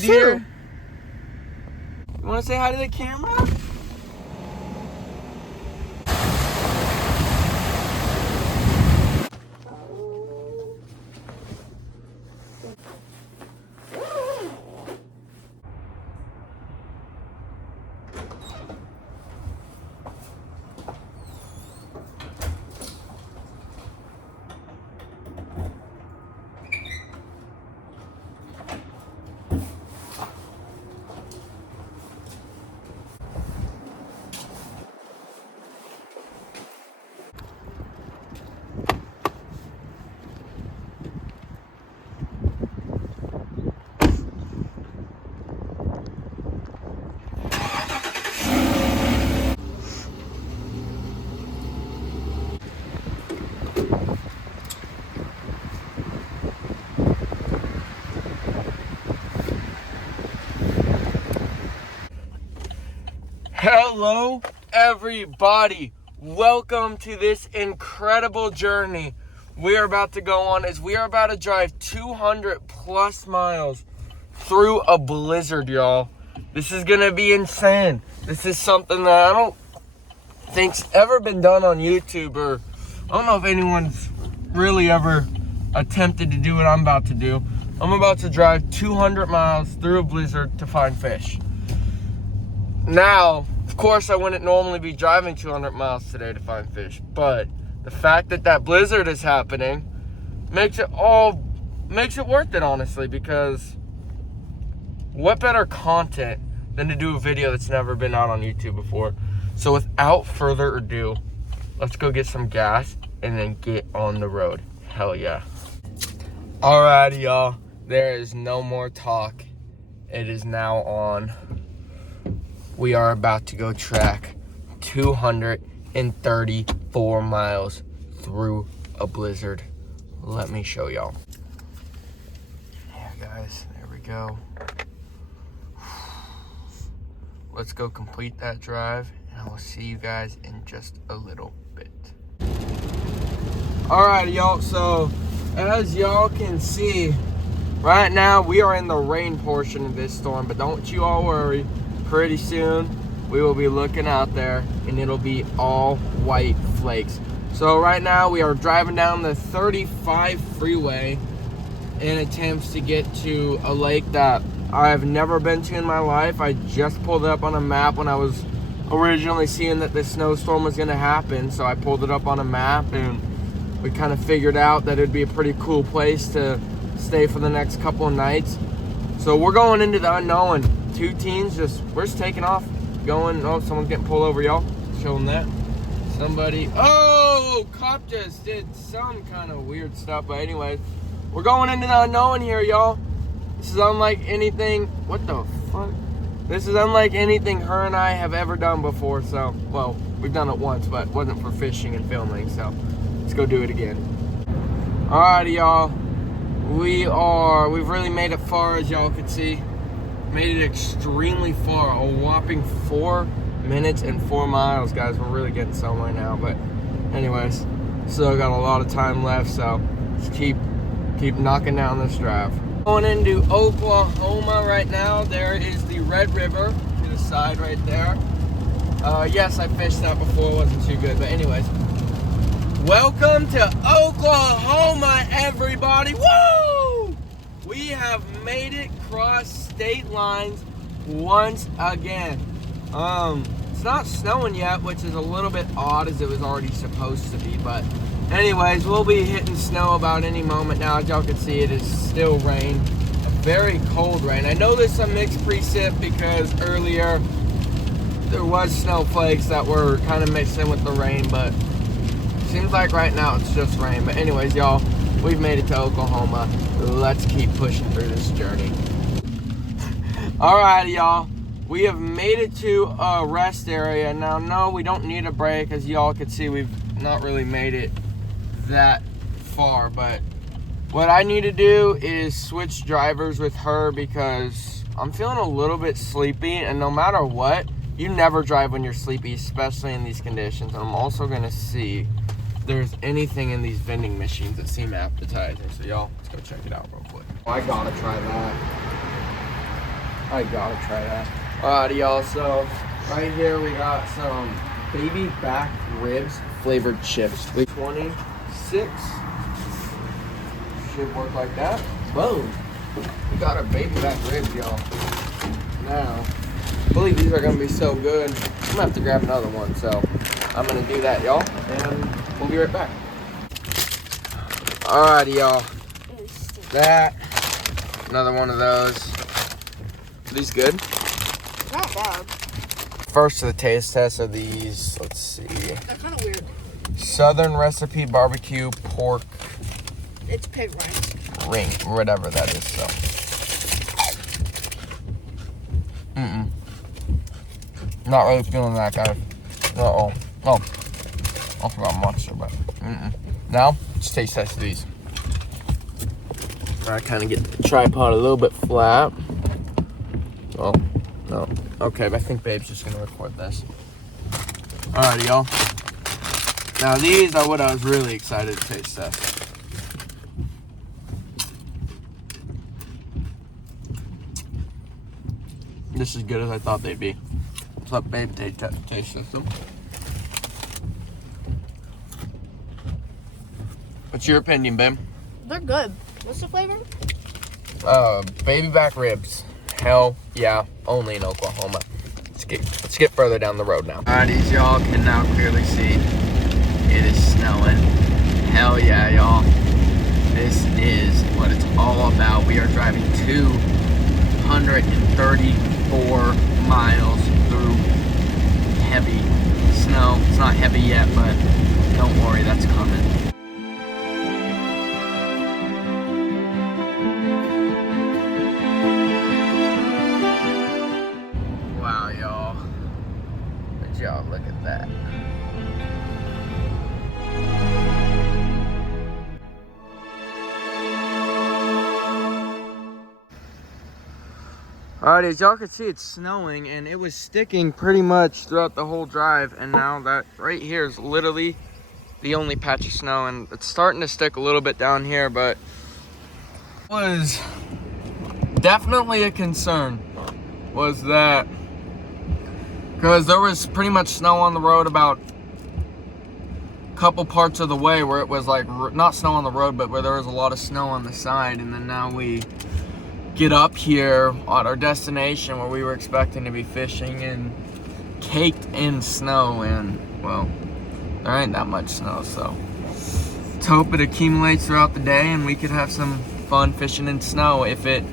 Dear, you want to say hi to the camera? Hello, everybody. Welcome to this incredible journey we are about to go on, as we are about to drive 200 plus miles through a blizzard, y'all. This is gonna be insane. This is something that I don't think's ever been done on YouTube, or I don't know if anyone's really ever attempted to do what I'm about to do. I'm about to drive 200 miles through a blizzard to find fish. Now, of course, I wouldn't normally be driving 200 miles today to find fish, but the fact that that blizzard is happening makes it worth it, honestly, because what better content than to do a video that's never been out on YouTube before? So without further ado, let's go get some gas and then get on the road. Hell yeah. Alrighty, y'all. There is no more talk. It is now on. We are about to go track 234 miles through a blizzard. Let me show y'all. Yeah, guys, there we go. Let's go complete that drive, and I will see you guys in just a little bit. Alright, y'all, so as y'all can see, right now we are in the rain portion of this storm, but don't you all worry. Pretty soon we will be looking out there and it'll be all white flakes. So right now we are driving down the 35 freeway in attempts to get to a lake that I've never been to in my life. I just pulled it up on a map when I was originally seeing that the snowstorm was gonna happen. So I pulled it up on a map and we kind of figured out that it'd be a pretty cool place to stay for the next couple of nights. So we're going into the unknown. Two teens we're just taking off, going. Oh, someone's getting pulled over, y'all. Show them that. Somebody, oh, cop just did some kind of weird stuff. But anyways, we're going into the unknown here, y'all. This is unlike anything, what the fuck? This is unlike anything her and I have ever done before. So, well, we've done it once, but it wasn't for fishing and filming. So let's go do it again. Alrighty, y'all. We've really made it far, as y'all can see. Made it extremely far, a whopping 4 minutes and 4 miles, guys. We're really getting somewhere now, but anyways, still got a lot of time left, so let's keep knocking down this drive. Going into Oklahoma right now. There is the Red River to the side right there. Yes, I fished that before. It wasn't too good, but anyways, welcome to Oklahoma, everybody. Woo! We have made it across state lines once again. It's not snowing yet, which is a little bit odd, as it was already supposed to be, but anyways, we'll be hitting snow about any moment now. As y'all can see, it is still rain, a very cold rain. I know there's some mixed precip because earlier there was snowflakes that were kind of mixed in with the rain, but seems like right now it's just rain. But anyways, y'all, we've made it to Oklahoma. Let's keep pushing through this journey. Alrighty, y'all. We have made it to a rest area. Now, no, we don't need a break. As y'all can see, we've not really made it that far. But what I need to do is switch drivers with her, because I'm feeling a little bit sleepy. And no matter what, you never drive when you're sleepy, especially in these conditions. And I'm also going to see if there's anything in these vending machines that seem appetizing. So, y'all, let's go check it out real quick. I gotta try that. I gotta try that. Alrighty, y'all. So right here we got some baby back ribs flavored chips. 26 should work like that. Boom. We got our baby back ribs, y'all. Now, I believe these are gonna be so good. I'm gonna have to grab another one, so I'm gonna do that, y'all, and we'll be right back. Alrighty, y'all. That, another one of those. Are these good? Not bad. First to the taste test of these, let's see. They're kind of weird. Southern recipe barbecue pork. It's pig ring, Whatever that is, so. Not really feeling that, guys. Oh, I forgot monster, but Now, let's taste test these. I kind of get the tripod a little bit flat. Oh, no. Okay, but I think Babe's just gonna record this. Alrighty, y'all. Now these are what I was really excited to taste test. This is as good as I thought they'd be. What's up, Babe? Taste system. What's your opinion, Babe? They're good. What's the flavor? Baby back ribs. Hell yeah, only in Oklahoma. Let's get further down the road now. Alright, as y'all can now clearly see, it is snowing. Hell yeah, y'all. This is what it's all about. We are driving 234 miles through heavy snow. It's not heavy yet, but don't worry, that's coming. Y'all, look at that. Alright, as y'all can see, it's snowing, and it was sticking pretty much throughout the whole drive, and now that right here is literally the only patch of snow, and it's starting to stick a little bit down here, but it was definitely a concern, was that because there was pretty much snow on the road about a couple parts of the way where it was like, not snow on the road, but where there was a lot of snow on the side. And then now we get up here at our destination where we were expecting to be fishing and caked in snow. And, well, there ain't that much snow, so let's hope it accumulates throughout the day and we could have some fun fishing in snow if it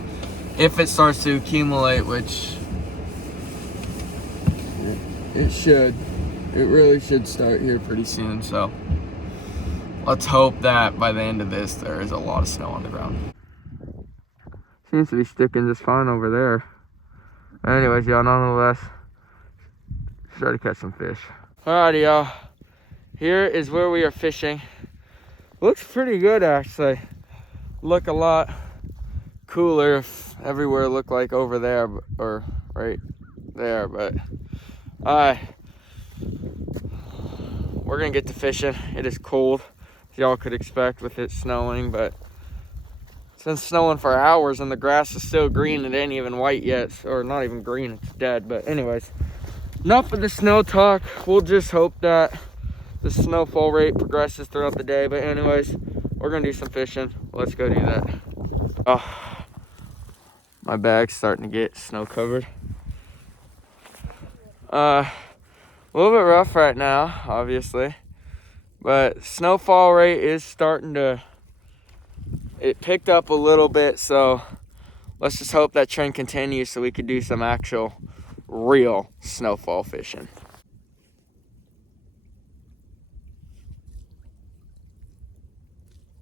starts to accumulate, which it should. It really should start here pretty soon, so let's hope that by the end of this there is a lot of snow on the ground. Seems to be sticking just fine over there. Anyways, y'all, nonetheless, try to catch some fish. Alrighty, y'all. Here is where we are fishing. Looks pretty good, actually. Look a lot cooler if everywhere looked like over there, or right there, but we're gonna get to fishing. It is cold, as y'all could expect with it snowing, but it's been snowing for hours and the grass is still green. It ain't even white yet, or not even green, it's dead. But anyways, enough of the snow talk. We'll just hope that the snowfall rate progresses throughout the day. But anyways, we're gonna do some fishing. Let's go do that. Oh, my bag's starting to get snow covered. A little bit rough right now, obviously, but snowfall rate is starting to, it picked up a little bit, so let's just hope that trend continues so we could do some actual real snowfall fishing.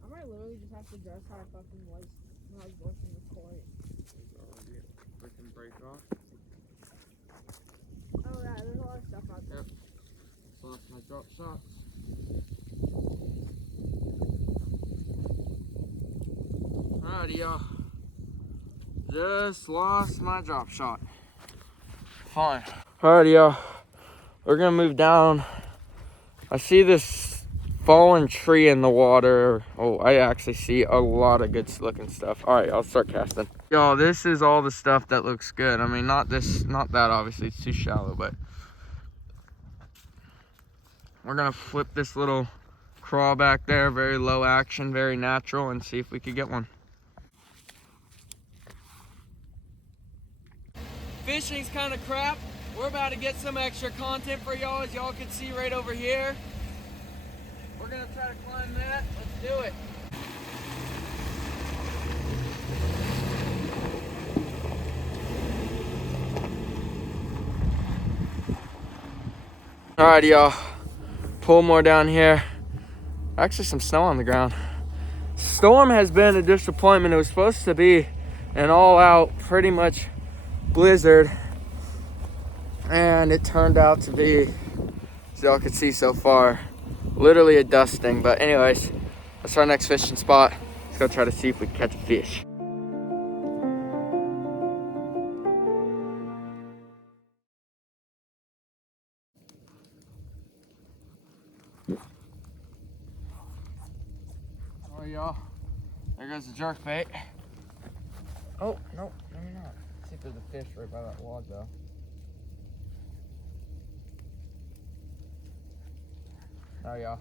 I might literally just have to dress how I fucking was when I was working the court. Break off. Oh yeah, there's a lot of stuff out there. Yep. Lost my drop shots. Alrighty, y'all. Just lost my drop shot. Fine. Alrighty, y'all. We're gonna move down. I see this fallen tree in the water. Oh, I actually see a lot of good looking stuff. All right, I'll start casting. Yo, this is all the stuff that looks good. I mean, not that obviously, it's too shallow, but we're gonna flip this little crawl back there, very low action, very natural, and see if we could get one. Fishing's kind of crap. We're about to get some extra content for y'all, as y'all can see right over here. We're gonna try to climb that. Let's do it. Alrighty, y'all. Pull more down here. Actually, some snow on the ground. Storm has been a disappointment. It was supposed to be an all-out, pretty much blizzard, and it turned out to be, as y'all can see so far, literally a dusting. But anyways, that's our next fishing spot. Let's go try to see if we can catch a fish. Oh, y'all, there goes the jerk bait. Oh, no, maybe not. Let's see if there's a fish right by that log, though. Oh, y'all.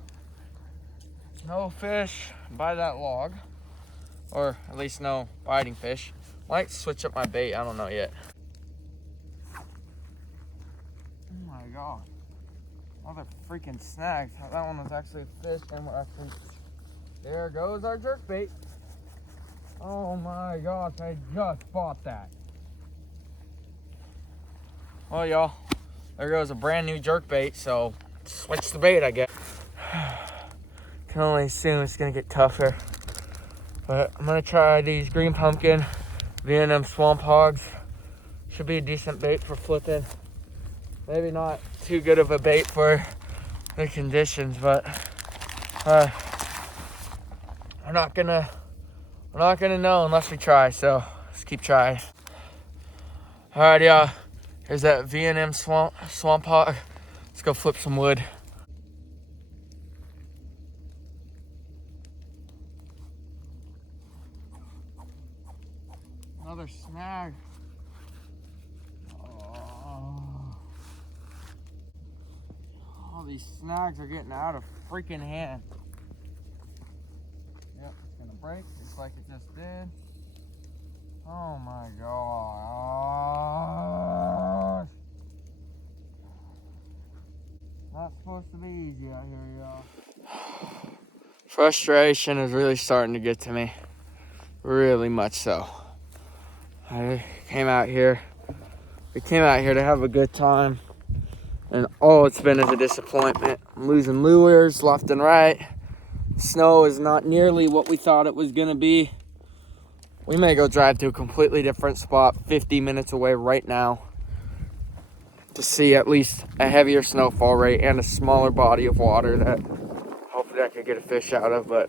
No fish by that log. Or at least no biting fish. Might switch up my bait, I don't know yet. Oh my god. Another freaking snag. That one was actually a fish, and we're actually... There goes our jerk bait. Oh my gosh, I just bought that. Well, y'all, there goes a brand new jerk bait, so switch the bait, I guess. Can only assume it's gonna get tougher. But I'm gonna try these green pumpkin V&M swamp hogs. Should be a decent bait for flipping. Maybe not too good of a bait for the conditions, but we're not gonna know unless we try, so let's keep trying. Alright, y'all, here's that V&M swamp hog. Let's go flip some wood. Another snag. All these snags are getting out of freaking hand. Yep, it's gonna break just like it just did. Oh my gosh. Not supposed to be easy out here, y'all. Frustration is really starting to get to me. Really much so. We came out here to have a good time, and all it's been is a disappointment. I'm losing lures left and right. Snow is not nearly what we thought it was gonna be. We may go drive to a completely different spot 50 minutes away right now to see at least a heavier snowfall rate and a smaller body of water that hopefully I could get a fish out of, but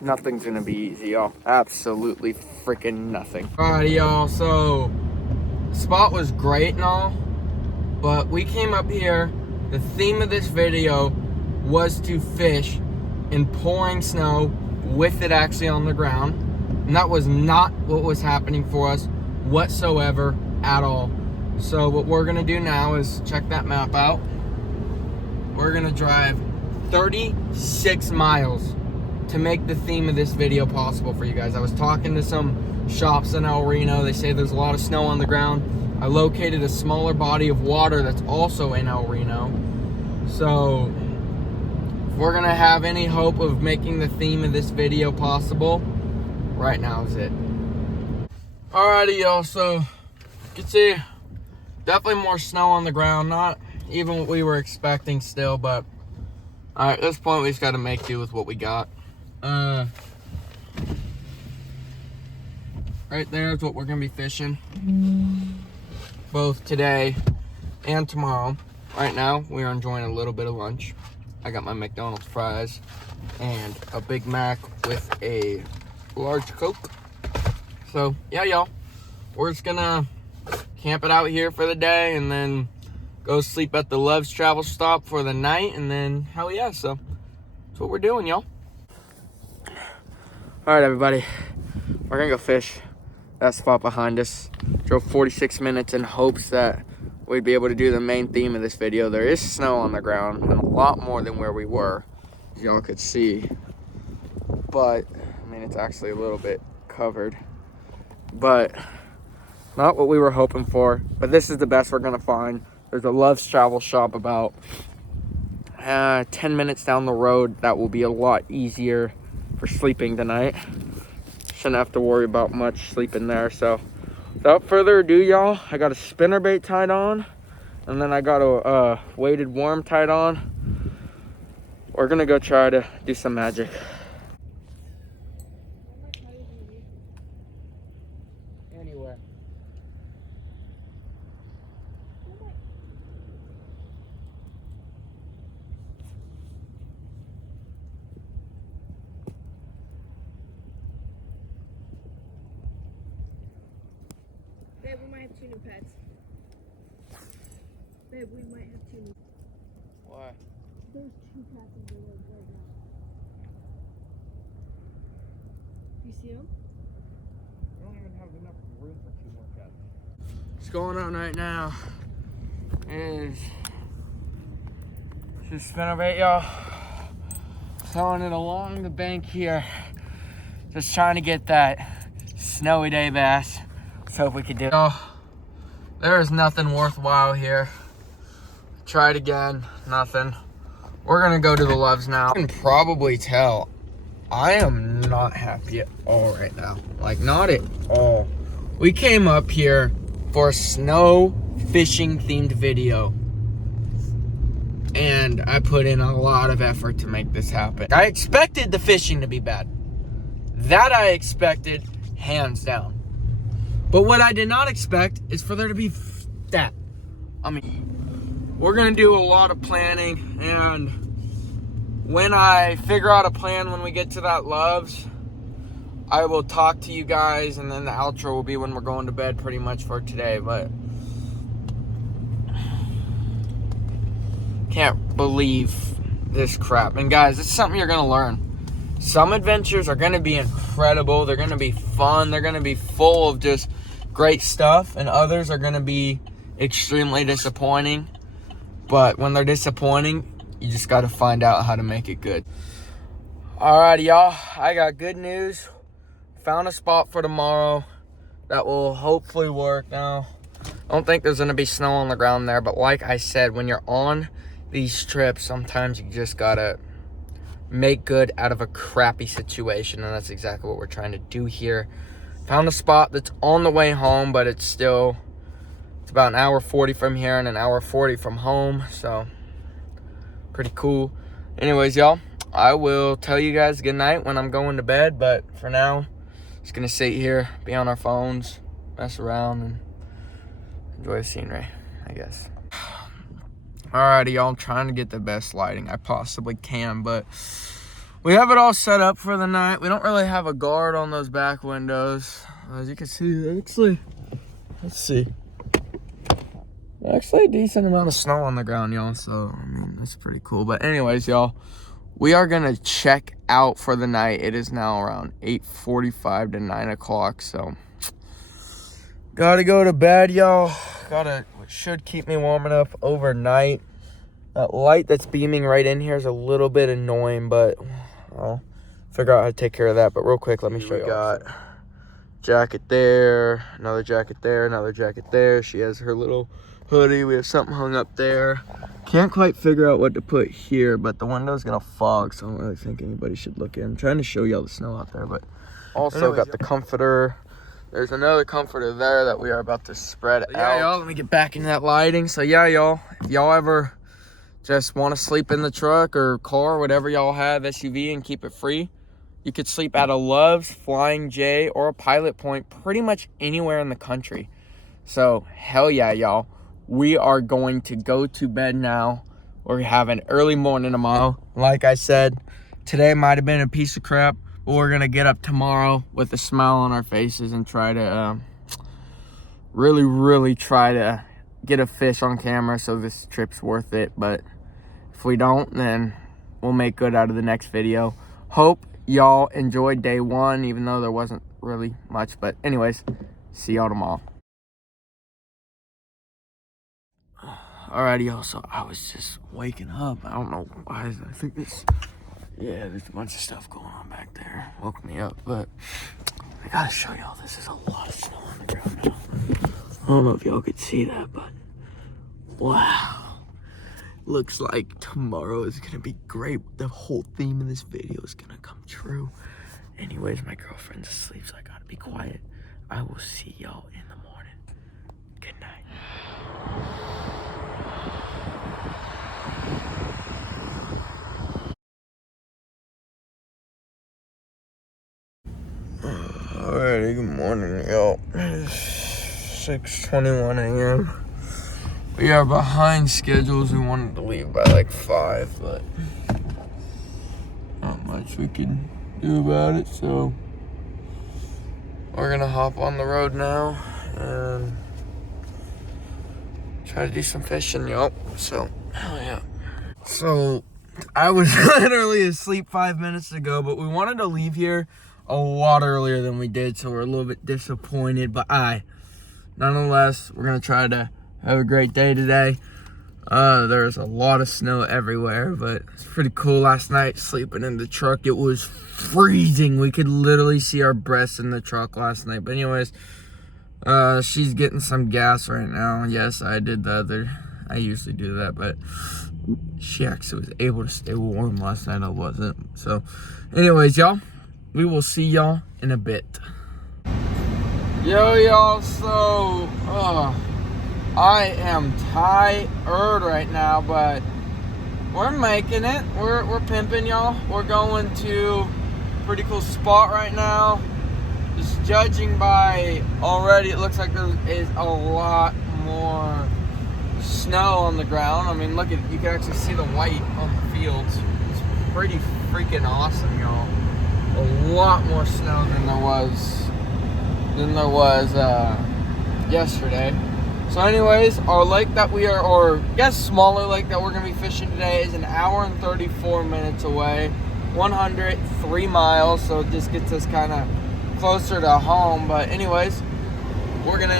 nothing's gonna be easy, y'all. Absolutely freaking nothing. Alrighty, y'all, so the spot was great and all, but we came up here. The theme of this video was to fish in pouring snow with it actually on the ground, and that was not what was happening for us whatsoever at all. So what we're gonna do now is check that map out. We're gonna drive 36 miles to make the theme of this video possible for you guys. I was talking to some shops in El Reno. They say there's a lot of snow on the ground. I located a smaller body of water that's also in El Reno. So if we're gonna have any hope of making the theme of this video possible, right now is it. Alrighty, y'all, so you can see definitely more snow on the ground. Not even what we were expecting still, but alright, at this point we just gotta make do with what we got. Right there is what we're gonna be fishing both today and tomorrow. Right now we are enjoying a little bit of lunch. I got my McDonald's fries and a Big Mac with a large Coke. So yeah, y'all, we're just gonna camp it out here for the day and then go sleep at the Love's Travel Stop for the night, and then hell yeah. So what we're doing, y'all. All right, everybody. We're gonna go fish that spot behind us. Drove 46 minutes in hopes that we'd be able to do the main theme of this video. There is snow on the ground, and a lot more than where we were, as y'all could see. But, I mean, it's actually a little bit covered. But, not what we were hoping for. But this is the best we're gonna find. There's a Love's Travel Shop about 10 minutes down the road. That will be a lot easier for sleeping tonight. Shouldn't have to worry about much sleeping there. So without further ado, y'all, I got a spinnerbait tied on, and then I got a weighted worm tied on. We're gonna go try to do some magic. Anywhere. Babe, we might have 2 new pets. Babe, we might have 2 new. Why? There's 2 cats in the road right now. You see them? We don't even have enough room for 2 more cats. What's going on right now is just spinnerbait, y'all. Throwing it along the bank here. Just trying to get that snowy day bass. Let's hope we can do it. Oh, there is nothing worthwhile here. Tried again, nothing. We're gonna go to the Loves now. You can probably tell I am not happy at all right now. Like, not at all. We came up here for a snow fishing themed video, and I put in a lot of effort to make this happen. I expected the fishing to be bad. That I expected, hands down. But what I did not expect is for there to be that. I mean, we're gonna do a lot of planning, and when I figure out a plan when we get to that Loves, I will talk to you guys, and then the outro will be when we're going to bed pretty much for today. But can't believe this crap. And guys, it's something you're gonna learn. Some adventures are gonna be incredible. They're gonna be fun. They're gonna be full of just great stuff, and others are gonna be extremely disappointing. But when they're disappointing, you just gotta find out how to make it good. Alrighty, y'all, I got good news. Found a spot for tomorrow that will hopefully work. Now, I don't think there's gonna be snow on the ground there, but like I said, when you're on these trips, sometimes you just gotta make good out of a crappy situation, and that's exactly what we're trying to do here. Found a spot that's on the way home, but it's about an hour 40 from here and an hour 40 from home, so pretty cool. Anyways, y'all, I will tell you guys good night when I'm going to bed, but for now, just gonna sit here, be on our phones, mess around, and enjoy the scenery, I guess. Alrighty, y'all, I'm trying to get the best lighting I possibly can, but we have it all set up for the night. We don't really have a guard on those back windows. As you can see, actually, let's see. Actually, a decent amount of snow on the ground, y'all, so, I mean, that's pretty cool. But anyways, y'all, we are going to check out for the night. It is now around 8:45 to 9 o'clock, so gotta go to bed, y'all. Should keep me warm enough overnight. That light that's beaming right in here is a little bit annoying, but I'll figure out how to take care of that. But real quick, let me show you. We got jacket there, another jacket there, another jacket there. She has her little hoodie. We have something hung up there. Can't quite figure out what to put here, but the window's gonna fog, so I don't really think anybody should look in. I'm trying to show y'all the snow out there, but also got the comforter. There's another comforter there that we are about to spread out. Yeah, y'all, let me get back into that lighting. So yeah, y'all, if y'all ever just want to sleep in the truck or car, whatever y'all have, SUV, and keep it free, you could sleep at a Love's, Flying J, or a Pilot Point, pretty much anywhere in the country. So hell yeah, y'all. We are going to go to bed now. We have an early morning tomorrow. Like I said, today might have been a piece of crap, but we're gonna get up tomorrow with a smile on our faces and try to really try to get a fish on camera so this trip's worth it. But if we don't, then we'll make good out of the next video. Hope y'all enjoyed day 1, even though there wasn't really much. But anyways, see y'all tomorrow. Alrighty, y'all. So I was just waking up. I don't know why. I think there's a bunch of stuff going on back there. Woke me up, but I gotta show y'all. This is a lot of snow on the ground now. I don't know if y'all could see that, but wow. Looks like tomorrow is gonna be great. The whole theme of this video is gonna come true. Anyways, my girlfriend's asleep, so I gotta be quiet. I will see y'all in the morning. Good night. Alrighty, good morning, y'all. It's 6:21 a.m. We are behind schedules. We wanted to leave by like 5, but not much we can do about it. So we're gonna hop on the road now and try to do some fishing, y'all. So, hell yeah. So I was literally asleep 5 minutes ago, but we wanted to leave here a lot earlier than we did, so we're a little bit disappointed. But nonetheless, we're gonna try to have a great day today. There's a lot of snow everywhere, but it's pretty cool. Last night, sleeping in the truck, it was freezing. We could literally see our breasts in the truck last night. But anyways, she's getting some gas right now. Yes, I usually do that, but she actually was able to stay warm last night. I wasn't. So anyways, y'all, we will see y'all in a bit. Yo, y'all, so I am tired right now, but we're making it. We're pimping, y'all. We're going to a pretty cool spot right now. Just judging by already, it looks like there is a lot more snow on the ground. I mean, look at it. You can actually see the white on the fields. It's pretty freaking awesome, y'all. A lot more snow than there was yesterday. So anyways, our lake that we are, or I guess smaller lake that we're going to be fishing today is an hour and 34 minutes away, 103 miles, so it just gets us kind of closer to home. But anyways, we're going to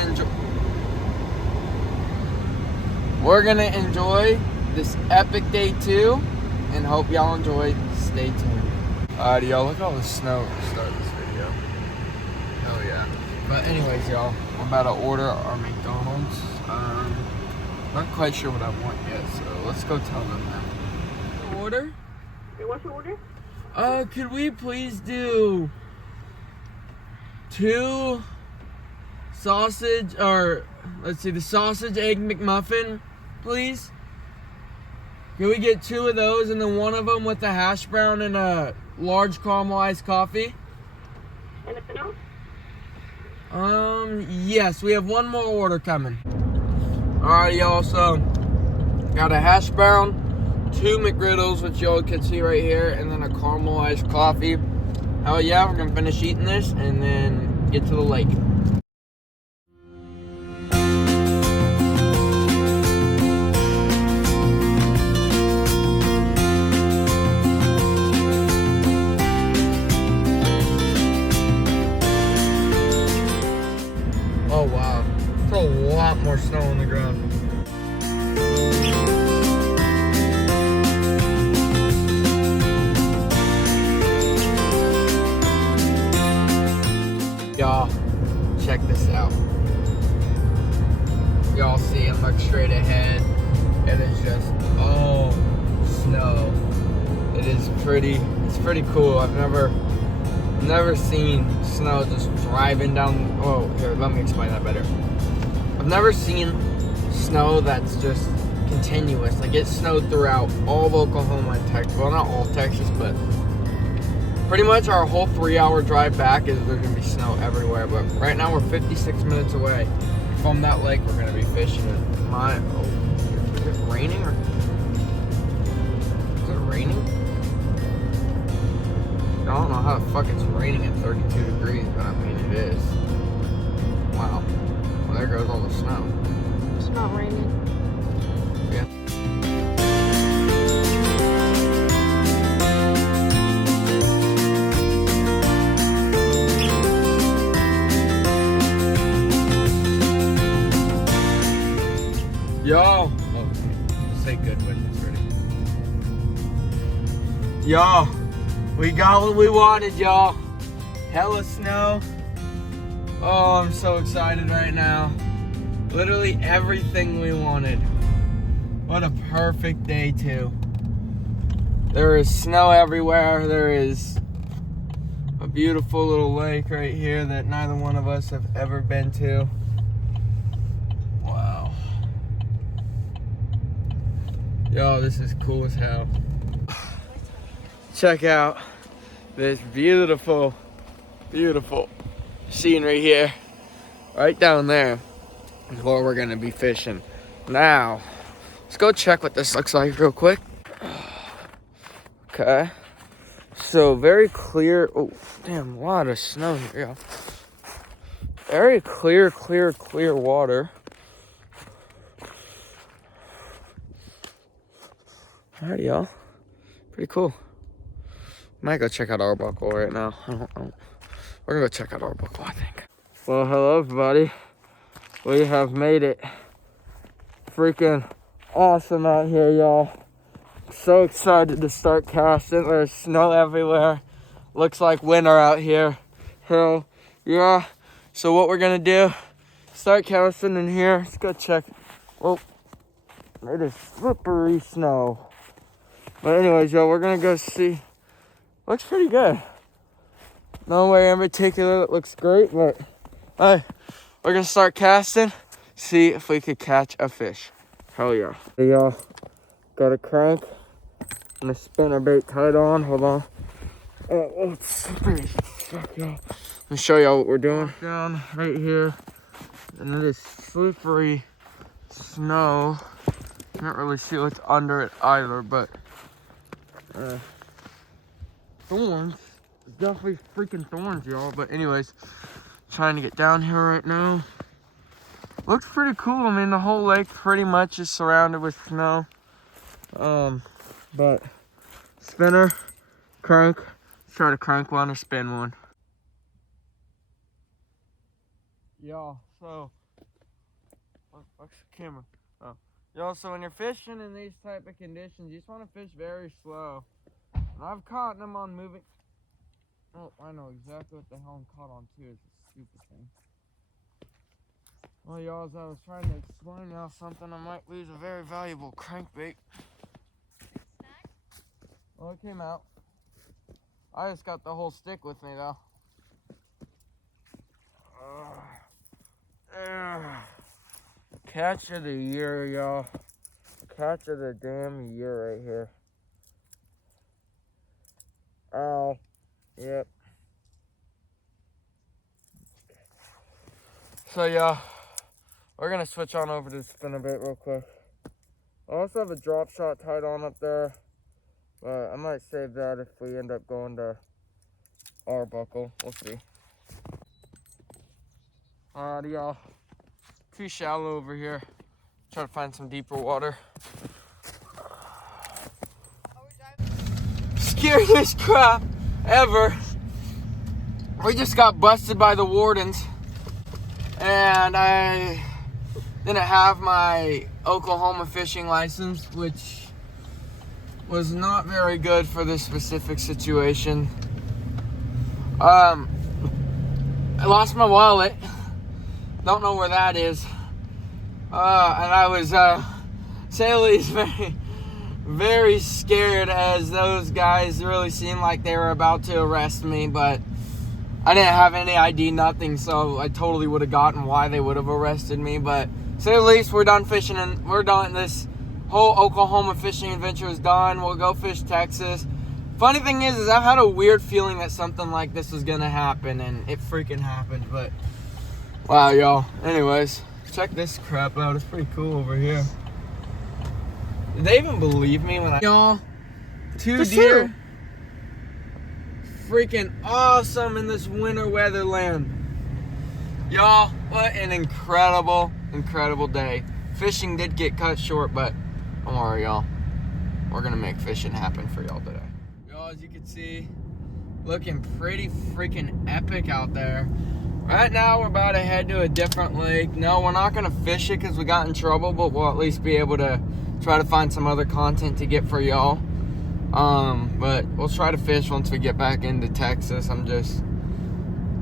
enjoy this epic day 2 and hope y'all enjoy. Stay tuned. Alrighty, y'all, look at all the snow to start this video. Hell yeah. But anyways, y'all, I'm about to order our McDonald's. Not quite sure what I want yet, so let's go tell them that. Order? Okay, what's your order? Could we please do 2 sausage, or let's see, the sausage egg McMuffin, please? Can we get 2 of those and then one of them with the hash brown and a large caramelized coffee? Anything else? Yes, we have one more order coming. Alright, y'all, so got a hash brown, 2 McGriddles, which y'all can see right here, and then a caramelized coffee. Hell yeah, we're gonna finish eating this and then get to the lake. Oh wow, it's a lot more snow on the ground. Y'all, check this out. Y'all see and look straight ahead. It is just all snow. It's pretty cool. I've never seen snow just driving down. Oh, here, let me explain that better. I've never seen snow that's just continuous. Like, it snowed throughout all of Oklahoma and Texas. Well, not all Texas, but pretty much our whole 3-hour drive back is there's gonna be snow everywhere. But right now we're 56 minutes away from that lake we're gonna be fishing in. Is it raining or is it raining? I don't know how the fuck it's raining at 32 degrees, but I mean it is. Wow. Well, there goes all the snow. It's not raining. Yeah. Y'all, oh, say good when it's ready. Y'all, we got what we wanted, y'all. Hella snow. Oh, I'm so excited right now. Literally everything we wanted. What a perfect day, too. There is snow everywhere. There is a beautiful little lake right here that neither one of us have ever been to. Wow. Yo, this is cool as hell. Check out this beautiful, beautiful scenery here. Right down there is where we're gonna be fishing. Now, let's go check what this looks like real quick. Okay. So very clear. Oh, damn, a lot of snow here, y'all. Very clear water. Alright, y'all. Pretty cool. Might go check out Arbuckle right now. I don't know. We're gonna go check out Arbuckle, I think. Well, hello, everybody. We have made it. Freaking awesome out here, y'all. So excited to start casting. There's snow everywhere. Looks like winter out here. Hell, yeah. So what we're gonna do, start casting in here. Let's go check. Oh, it is slippery snow. But anyways, y'all, we're gonna go see. Looks pretty good. No way in particular that looks great, but hey, we're gonna start casting. See if we could catch a fish. Hell yeah. Hey, y'all, got a crank and a spinner bait tied on. Hold on. Oh, it's slippery. Fuck, y'all. Let me show y'all what we're doing. Down right here, and it is slippery snow. Can't really see what's under it either, but thorns. Definitely freaking thorns, y'all. But anyways, trying to get down here right now. Looks pretty cool. I mean, the whole lake pretty much is surrounded with snow. But spinner, crank. Let's try to crank one or spin one. Y'all, so what's the camera? Oh, y'all. So when you're fishing in these type of conditions, you just want to fish very slow. And I've caught them on moving. Oh, I know exactly what the hell I'm caught on too. It's a stupid thing. Well, y'all, as I was trying to explain y'all something, I might lose a very valuable crankbait. Well, it came out. I just got the whole stick with me, though. Catch of the year, y'all. Catch of the damn year right here. Ow. Yep. So, yeah, we're going to switch on over to the spinnerbait real quick. I also have a drop shot tied on up there, but I might save that if we end up going to Arbuckle. We'll see. Alrighty, y'all. Too shallow over here. Try to find some deeper water. Scariest crap ever. We just got busted by the wardens, and I didn't have my Oklahoma fishing license, which was not very good for this specific situation. I lost my wallet. Don't know where that is. And I was, say the least, very scared, as those guys really seemed like they were about to arrest me, but I didn't have any ID, nothing, so I totally would have gotten why they would have arrested me. But say the least, we're done fishing, and we're done. This whole Oklahoma fishing adventure is done. We'll go fish Texas. Funny thing is I've had a weird feeling that something like this was gonna happen, and it freaking happened. But wow, y'all. Anyways, check this crap out. It's pretty cool over here. Did they even believe me when I... Y'all, two deer. Freaking awesome in this winter weather land. Y'all, what an incredible, incredible day. Fishing did get cut short, but don't worry, y'all. We're gonna make fishing happen for y'all today. Y'all, as you can see, looking pretty freaking epic out there. Right now, we're about to head to a different lake. No, we're not going to fish it because we got in trouble, but we'll at least be able to try to find some other content to get for y'all. But we'll try to fish once we get back into Texas. I'm just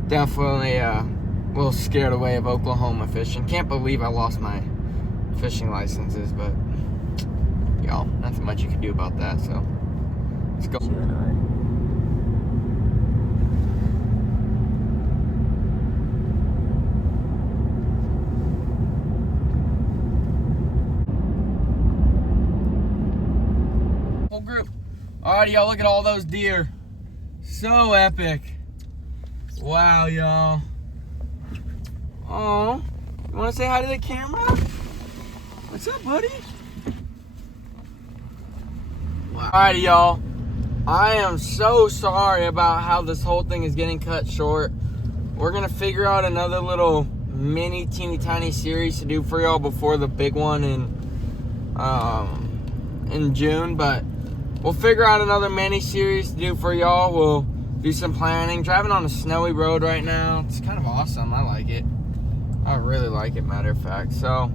definitely a little scared away of Oklahoma fishing. Can't believe I lost my fishing licenses, but y'all, nothing much you can do about that, so let's go. Whole group. Alrighty, y'all, look at all those deer. So epic. Wow, y'all. Oh, you want to say hi to the camera? What's up, buddy? Wow. Alrighty, y'all. I am so sorry about how this whole thing is getting cut short. We're going to figure out another little mini, teeny, tiny series to do for y'all before the big one in June, but we'll figure out another mini series to do for y'all. We'll do some planning. Driving on a snowy road right now. It's kind of awesome. I like it. I really like it, matter of fact. So,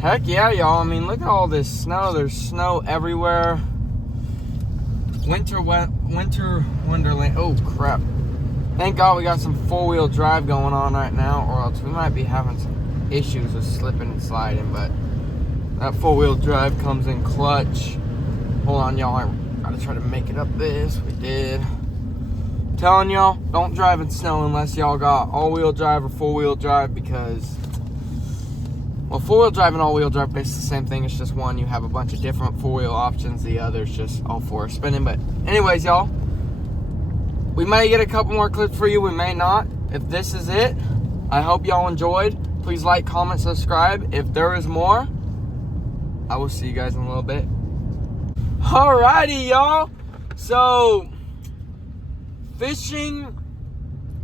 heck yeah, y'all. I mean, look at all this snow. There's snow everywhere. Winter wonderland. Oh, crap. Thank God we got some four-wheel drive going on right now, or else we might be having some issues with slipping and sliding, but that four-wheel drive comes in clutch. Hold on, y'all. I gotta try to make it up this. We did. Telling y'all, don't drive in snow unless y'all got all-wheel drive or four-wheel drive, because, well, four-wheel drive and all-wheel drive basically the same thing. It's just one, you have a bunch of different four-wheel options. The other's just all four spinning. But anyways, y'all, we may get a couple more clips for you. We may not. If this is it, I hope y'all enjoyed. Please like, comment, subscribe. If there is more, I will see you guys in a little bit. Alrighty, y'all. So, fishing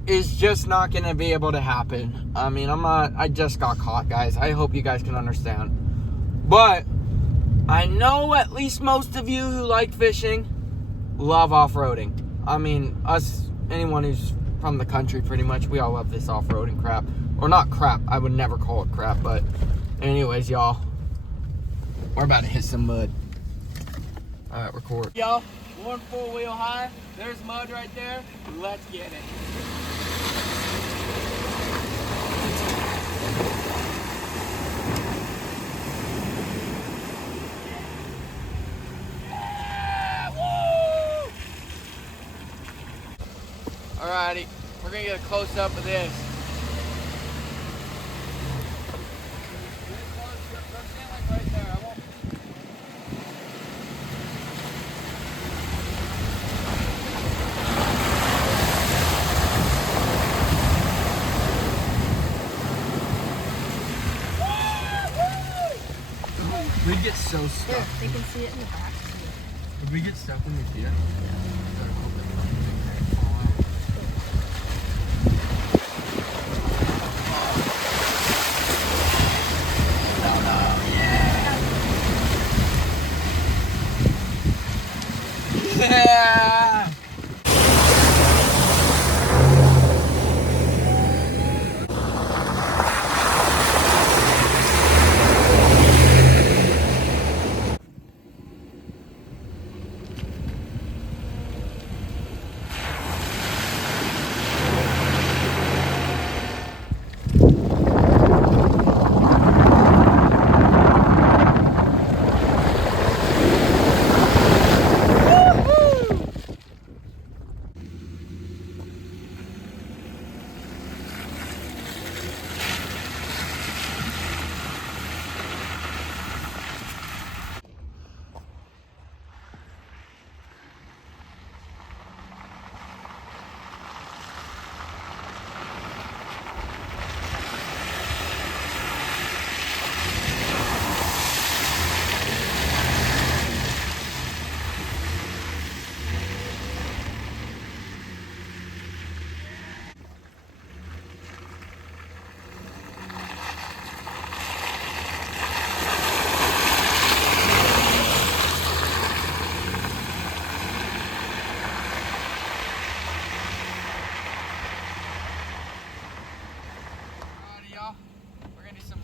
is just not going to be able to happen. I mean, I just got caught, guys. I hope you guys can understand. But I know at least most of you who like fishing love off-roading. I mean, anyone who's from the country, pretty much, we all love this off-roading crap. Or not crap. I would never call it crap. But anyways, y'all, we're about to hit some mud. All right, record. Y'all, one four-wheel high. There's mud right there. Let's get it. Yeah, woo! Alrighty, we're gonna get a close-up of this. We'd get so stuck. Yeah, they can see it in the back. Would we get stuck in the deer? Yeah!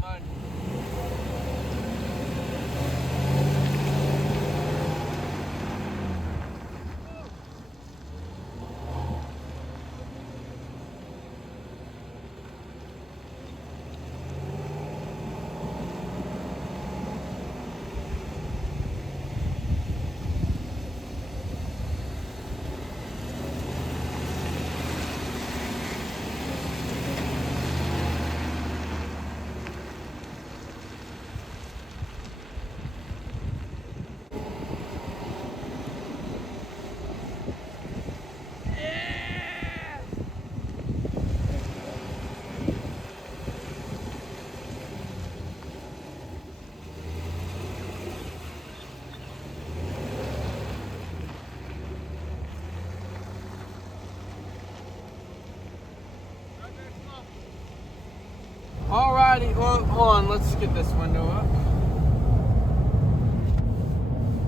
mud. Alrighty, well, hold on, let's get this window up.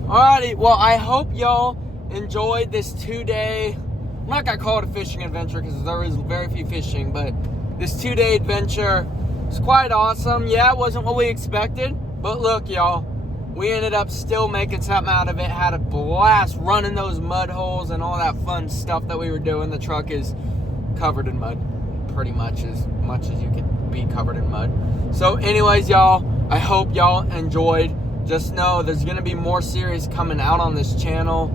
Alrighty, well, I hope y'all enjoyed this 2-day, I'm not gonna call it a fishing adventure because there is very few fishing, but this 2-day adventure was quite awesome. Yeah, it wasn't what we expected, but look, y'all, we ended up still making something out of it. Had a blast running those mud holes and all that fun stuff that we were doing. The truck is covered in mud, pretty much as you could be covered in mud. So anyways, y'all, I hope y'all enjoyed. Just know there's gonna be more series coming out on this channel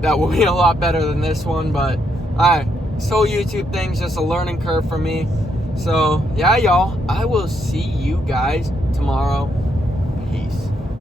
that will be a lot better than this one, but this whole YouTube thing's just a learning curve for me. So yeah, y'all, I will see you guys tomorrow. Peace.